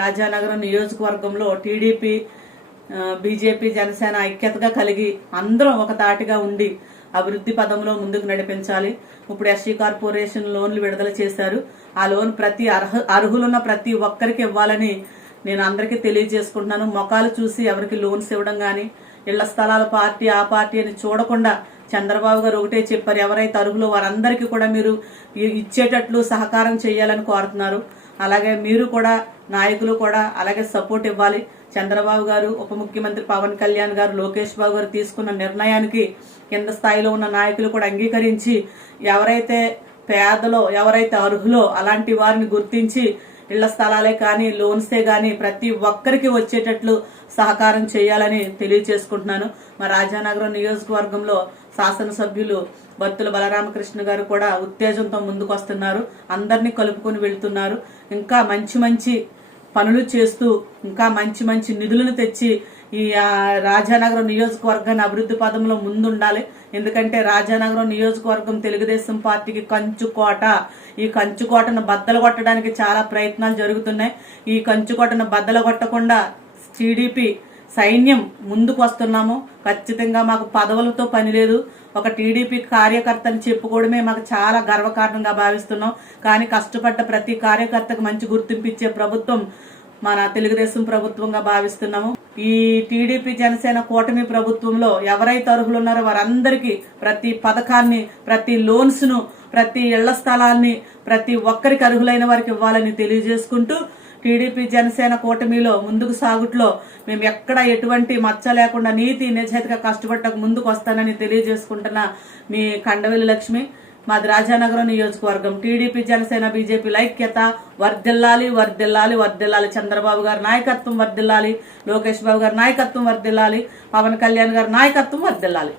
రాజానగరం నియోజకవర్గంలో TDP BJP Janasena ఐక్యతగా కలిగి అందరం ఒక తాటిగా ఉండి అభివృద్ధి పదంలో ముందుకు నడిపించాలి. ఇప్పుడు ఎస్సీ కార్పొరేషన్ లోన్లు విడుదల చేశారు. ఆ లోన్ ప్రతి అర్హులున్న ప్రతి ఒక్కరికి ఇవ్వాలని నేను అందరికీ తెలియజేసుకుంటున్నాను. మొఖాలు చూసి ఎవరికి లోన్స్ ఇవ్వడం కానీ ఇళ్ల స్థలాల పార్టీ ఆ పార్టీ అని చూడకుండా చంద్రబాబు గారు ఒకటే చెప్పారు, ఎవరైతే అర్హులు వారందరికీ కూడా మీరు ఇచ్చేటట్లు సహకారం చేయాలని కోరుతున్నారు. అలాగే మీరు కూడా నాయకులు కూడా అలాగే సపోర్ట్ ఇవ్వాలి. చంద్రబాబు గారు, ఉప ముఖ్యమంత్రి పవన్ కళ్యాణ్ గారు, లోకేష్ బాబు గారు తీసుకున్న నిర్ణయానికి కింద స్థాయిలో ఉన్న నాయకులు కూడా అంగీకరించి ఎవరైతే పేదలో ఎవరైతే అర్హులో అలాంటి వారిని గుర్తించి ఇళ్ల స్థలాలే కానీ లోన్సే కానీ ప్రతి ఒక్కరికి వచ్చేటట్లు సహకారం చేయాలని తెలియజేసుకుంటున్నాను. మా రాజానగరం నియోజకవర్గంలో శాసనసభ్యులు బత్తుల బలరామకృష్ణ గారు కూడా ఉత్తేజంతో ముందుకు వస్తున్నారు. అందరినీ కలుపుకొని వెళ్తున్నారు. ఇంకా మంచి మంచి పనులు చేస్తూ ఇంకా మంచి మంచి నిధులను తెచ్చి ఈ రాజానగరం నియోజకవర్గాన్ని అభివృద్ధి పదంలో ముందుండాలి. ఎందుకంటే రాజానగరం నియోజకవర్గం తెలుగుదేశం పార్టీకి కంచుకోట. ఈ కంచుకోటను బద్దలు కొట్టడానికి చాలా ప్రయత్నాలు జరుగుతున్నాయి. ఈ కంచుకోటను బద్దలు కొట్టకుండా టీడీపీ సైన్యం ముందుకు వస్తున్నాము. ఖచ్చితంగా మాకు పదవులతో పని లేదు. ఒక టీడీపీ కార్యకర్తని చెప్పుకోవడమే మాకు చాలా గర్వకారణంగా భావిస్తున్నాం. కానీ కష్టపడ్డ ప్రతి కార్యకర్తకు మంచి గుర్తింపు ఇచ్చే ప్రభుత్వం మన తెలుగుదేశం ప్రభుత్వంగా భావిస్తున్నాము. ఈ టీడీపీ జనసేన కూటమి ప్రభుత్వంలో ఎవరైతే అర్హులు ఉన్నారో వారందరికీ ప్రతి పథకాన్ని, ప్రతి లోన్స్ ను, ప్రతి ఇళ్ల స్థలాన్ని ప్రతి ఒక్కరికి అర్హులైన వారికి ఇవ్వాలని తెలియజేసుకుంటూ టీడీపీ జనసేన కూటమిలో ముందుకు సాగుట్లో మేము ఎక్కడ ఎటువంటి మచ్చ లేకుండా నీతి నిజాయితీగా కష్టపడటకు ముందుకు వస్తానని తెలియజేసుకుంటున్న మీ కండవెల్లి లక్ష్మి. మాది రాజానగరం నియోజకవర్గం. టీడీపీ జనసేన బీజేపీ ఐక్యత వర్ధిల్లాలి, వర్ధిల్లాలి, వర్ధిల్లాలి. చంద్రబాబు గారి నాయకత్వం వర్ధిల్లాలి, లోకేష్ బాబు గారి నాయకత్వం వర్ధిల్లాలి, పవన్ కళ్యాణ్ గారి నాయకత్వం వర్ధిల్లాలి.